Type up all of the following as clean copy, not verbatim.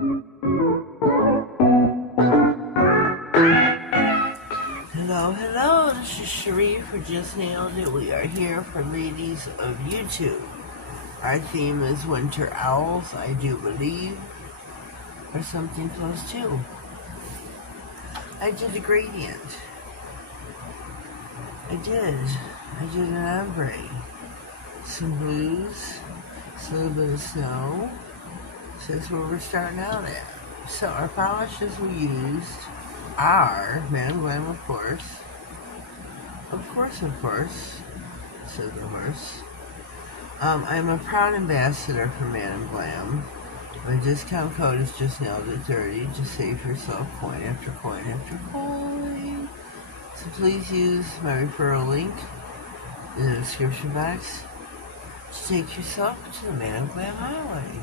Hello, this is Sharif for Just Nailed It. We are here for ladies of YouTube. Our theme is winter owls, I do believe, or something close to. I did a gradient. I did an ombre. Some blues, a little bit of snow. So that's where we're starting out at. So our polishes we used are Glam, of course. Of course. So the horse. I'm a proud ambassador for Glam. My discount code is Just.nailedit30 to save yourself coin after coin after coin. So please use my referral link in the description box to take yourself to the Glam Highway.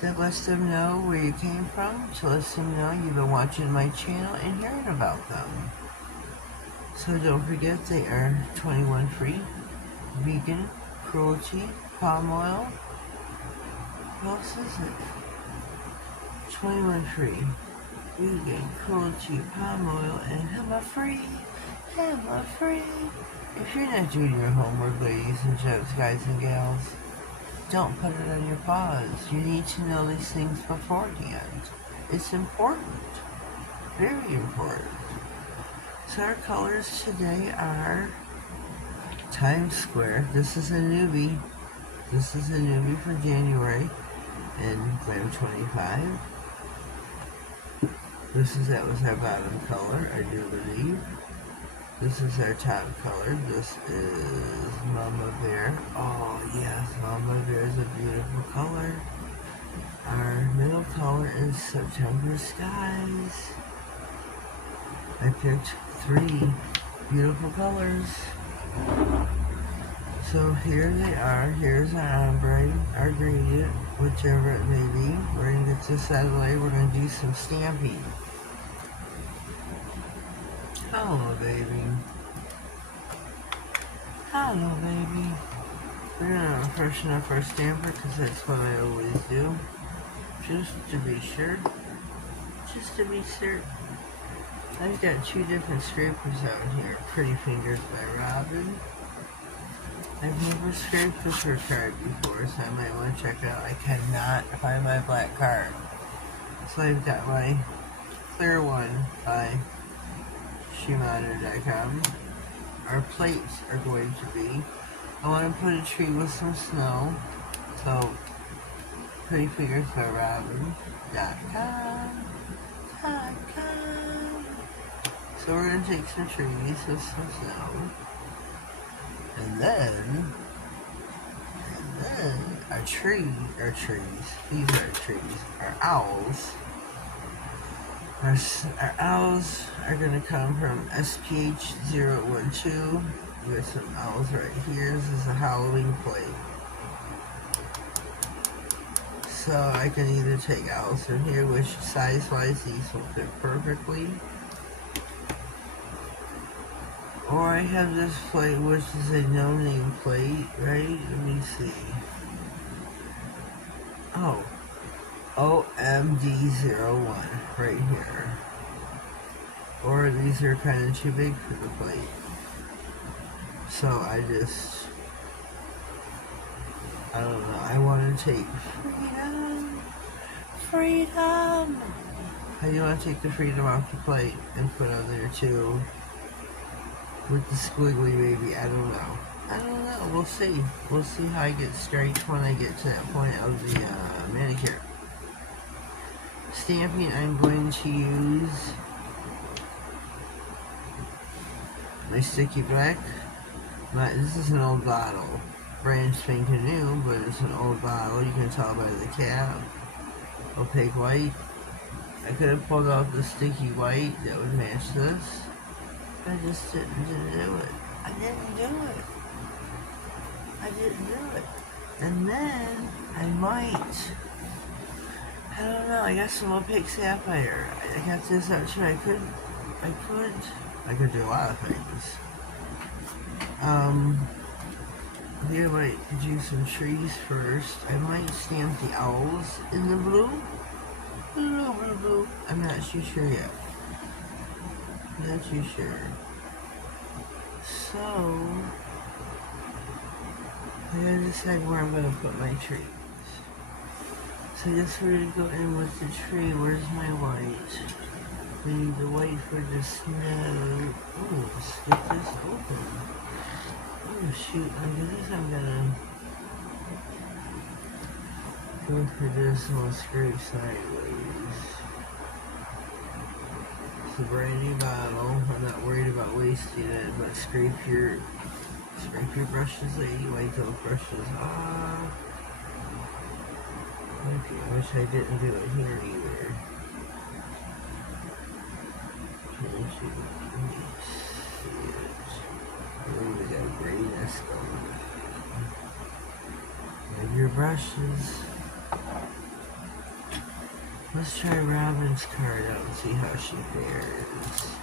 That lets them know where you came from, to let them know you've been watching my channel and hearing about them. So don't forget they are 21 free, vegan, cruelty, palm oil. What else is it? 21 free, vegan, cruelty, palm oil, and HEMA free. If you're not doing your homework, ladies and gents, guys and gals, don't put it on your paws. You need to know these things beforehand. It's important. Very important. So our colors today are Times Square. This is a newbie. For January in Glam 25. That was our bottom color, I do believe. This is our top color. This is Mama Bear. Oh yes, Mama Bear is a beautiful color. Our middle color is September Skies. I picked 3 beautiful colors. So here they are. Here's our ombre, our gradient, whichever it may be. We're going to get this out of the way. We're going to do some stamping. Hello, baby. We're going to freshen up our stamper because that's what I always do. Just to be sure. I've got 2 different scrapers out here. Pretty Fingers by Robin. I've never scraped with her card before, so I might want to check it out. I cannot find my black card. So I've got my clear one by Shimano.com. Our plates are going to be, I want to put a tree with some snow, so Pretty Fingers by Robin.com. So we're going to take some trees with some snow, and then our trees, these are trees, our owls. Our owls are going to come from SPH012. We got some owls right here. This is a Halloween plate. So I can either take owls from here, which size-wise these will fit perfectly. Or I have this plate, which is a no-name plate, right? Let me see. Oh. OMD01 right here. Or these are kind of too big for the plate. So I don't know. I want to take freedom. How do you want to take the freedom off the plate and put on there too? With the squiggly baby, I don't know. We'll see. We'll see how I get straight when I get to that point of the manicure. Stamping, I'm going to use my sticky black. This is an old bottle. Brand spanking new, but it's an old bottle. You can tell by the cap. Opaque white. I could have pulled off the sticky white that would match this. I just didn't do it. I didn't do it. And then I might. I don't know. I got some opaque sapphire. I got this out too. I could do a lot of things. Maybe I might do some trees first. I might stamp the owls in the blue. not too sure yet. Not too sure. So, I gotta decide where I'm gonna put my trees. So I guess we're gonna go in with the tree. Where's my white? We need the white for the snow. Oh, let's get this open. Oh shoot, I guess I'm gonna go for this and we'll scrape sideways. It's a brand new bottle. I'm not worried about wasting it, but scrape your brushes, lady. Wipe those brushes off. Okay, I wish I didn't do it here either. Can you see it? Oh, we got grayness going. Wipe your brushes. Let's try Robin's card out and see how she fares.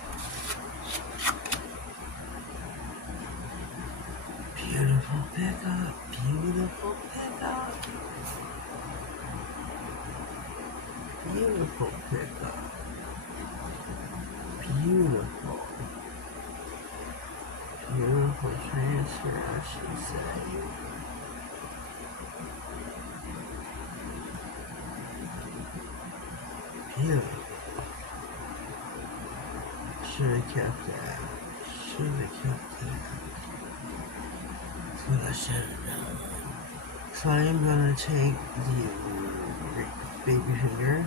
Beautiful pickup, beautiful pickup. Beautiful pickup. Beautiful. Beautiful transfer, I should say. Beautiful. Should have kept that. Should have kept that. That's what I should have done. So I am going to take the baby finger.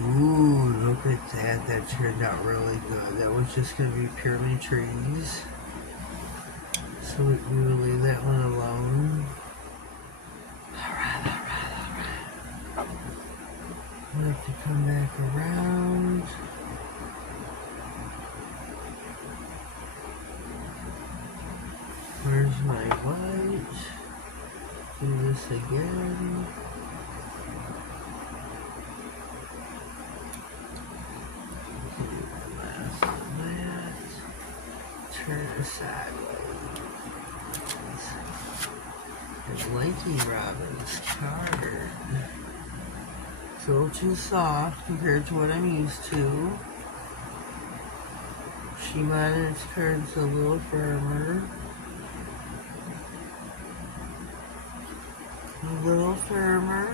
Ooh, look at that. That turned out really good. That was just going to be purely trees. So we will leave that one alone. Alright. We'll have to come back around. Where's my white? Do this again. Turn it sideways. I'm liking Robin's card. It's a little too soft compared to what I'm used to. Shimano's card's a little firmer. A little firmer.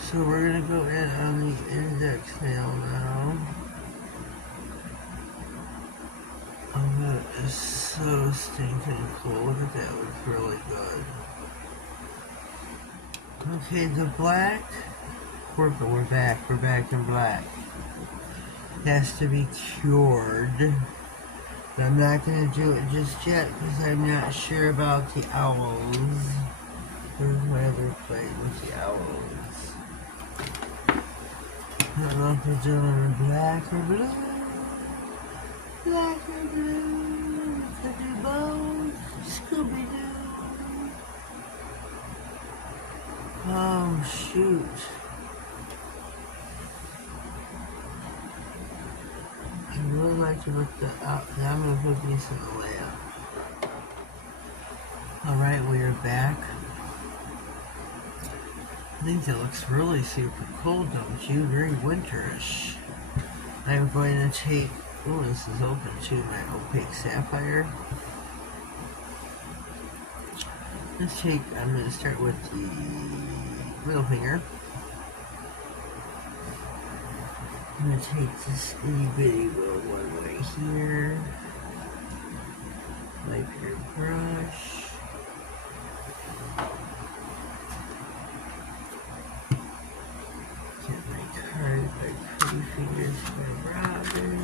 So we're gonna go in on the index nail now. Oh, that is so stinking cool. Look at that, looks really good. Okay, the black, we're back in black. Has to be cured. But I'm not going to do it just yet because I'm not sure about the owls. Where's my other plate with the owls? I don't know if we're doing black or blue. Black or blue, could do both. Scooby-Doo. Oh, shoot. I really like to put the out. Now I'm going to put these in the layup. Alright, we are back. I think that looks really super cool, don't you? Very winterish. I'm going to take... Oh, this is open too, my opaque sapphire. I'm going to start with the middle finger. I'm going to take this itty bitty little one right here. Wipe your brush. Get my card by Pretty Fingers by Robin.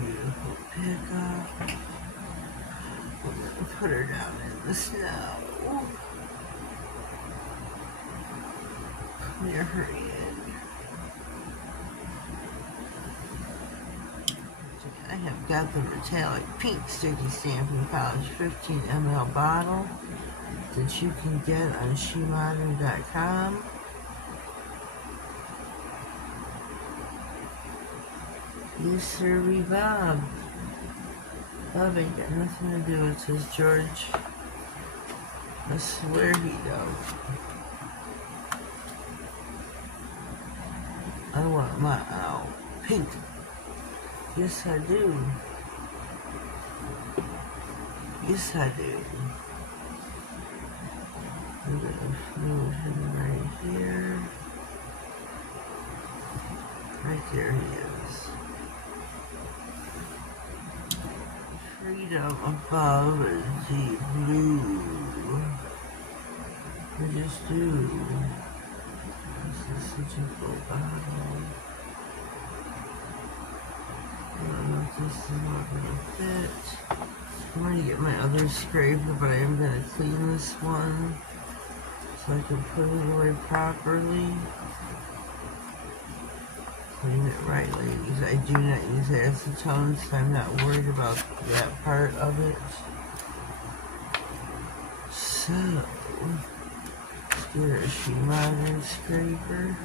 Beautiful pickup. We're gonna put her down in the snow. Clear her in. I have got the metallic pink sticky stamping polish 15 ml bottle that you can get on shemodern.com. Yes, sir, Bob. Love ain't got nothing to do with this, George. I swear he don't. I want my pink. Yes, I do. Yes, I do. I'm gonna move him right here. Right there he is. Freedom above is deep blue. I just do. This is such a cool bottle. I don't know if this is not gonna fit. I'm gonna get my other scraper, but I am gonna clean this one so I can put it away properly. Clean it right, ladies. I do not use acetone, so I'm not worried about that part of it. So, let's get a Shimano scraper.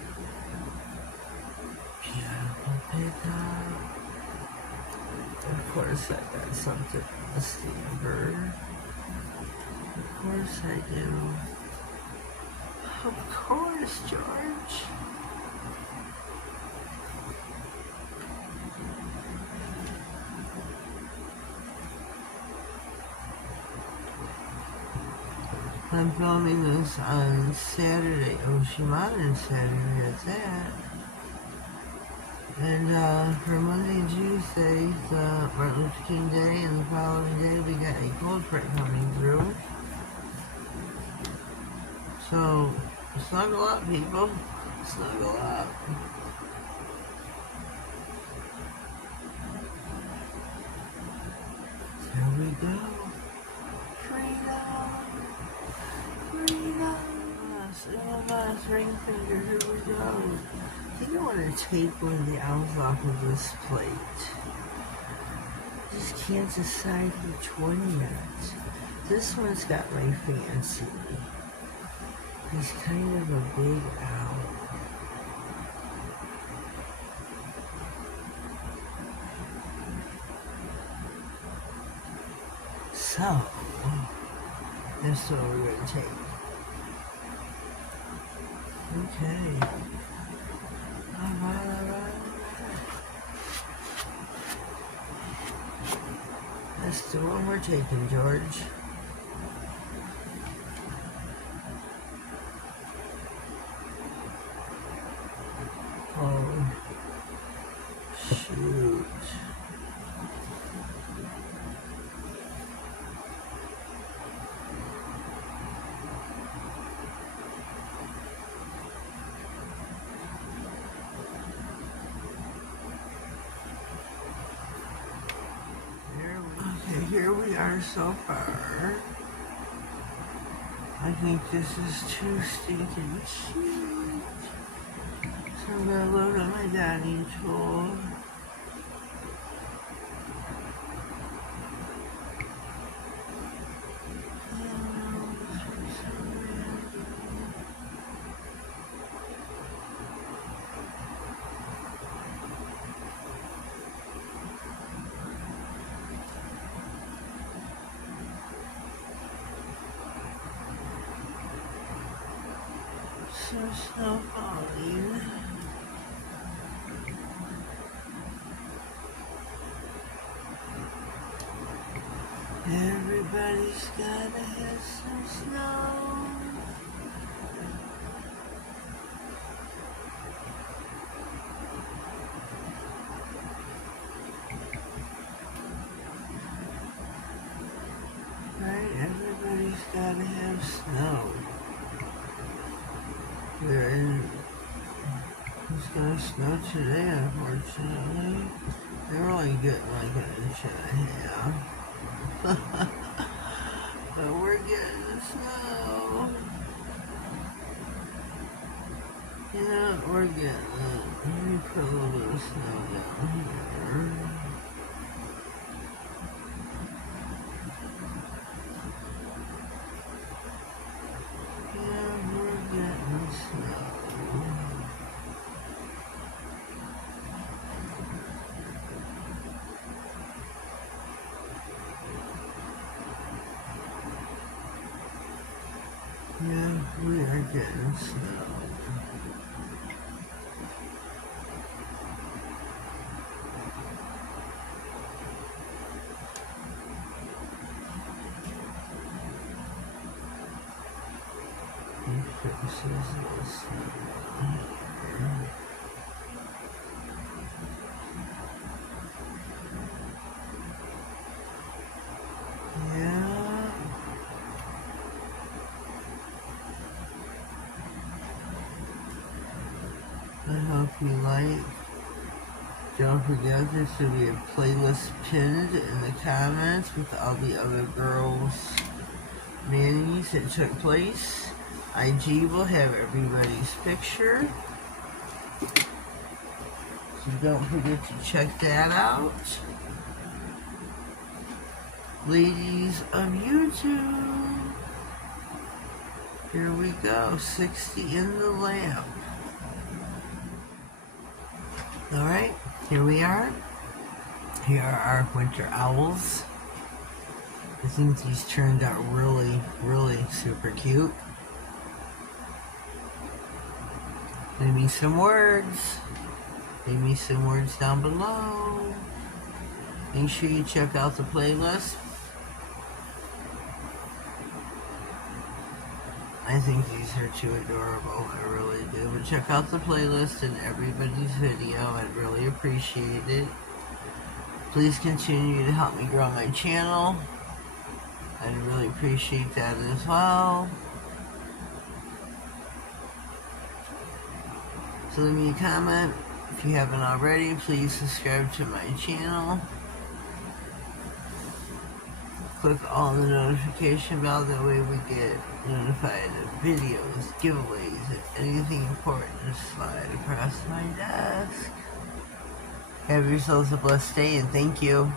Beautiful pickup. Of course, I got something, a stamper. Of course I do. Of course, George. I'm filming this on Saturday. Oh, Shimano Saturday at that. And for Monday and Tuesday, the Martin Luther King Day, and the following day we got a cold front coming through. So, snuggle up, people. Snuggle up. Here we go. Freedom. Freedom. Last ring finger. Here we go. I think I want to take one of the owls off of this plate. Just can't decide which one yet. This one's got my fancy. He's kind of a big owl. So, that's what we're going to take. Okay. Alright. That's the one we're taking, George. Oh, shoot. Here we are so far. I think this is too stinking cute. So I'm gonna load up my dotting tool. Snow falling. Everybody's gotta have some snow. Right? Everybody's gotta have snow. It's gonna snow today, unfortunately. They're only getting like an inch and a half. But we're getting the snow. Yeah, we're getting it. Let me put a little bit of snow down here. getting snow. He fixes this here. Yeah. I hope you like. Don't forget there should be a playlist pinned in the comments with all the other girls' manis that took place. IG will have everybody's picture. So don't forget to check that out. Ladies of YouTube. Here we go. 60 in the lamp. Alright, here we are. Here are our winter owls. I think these turned out really, really super cute. Leave me some words. Leave me some words down below. Make sure you check out the playlist. I think these are too adorable. I really do. But check out the playlist and everybody's video. I'd really appreciate it. Please continue to help me grow my channel. I'd really appreciate that as well. So leave me a comment. If you haven't already, please subscribe to my channel. Click on the notification bell, that way we get notified of videos, giveaways, and anything important to slide across my desk. Have yourselves a blessed day and thank you.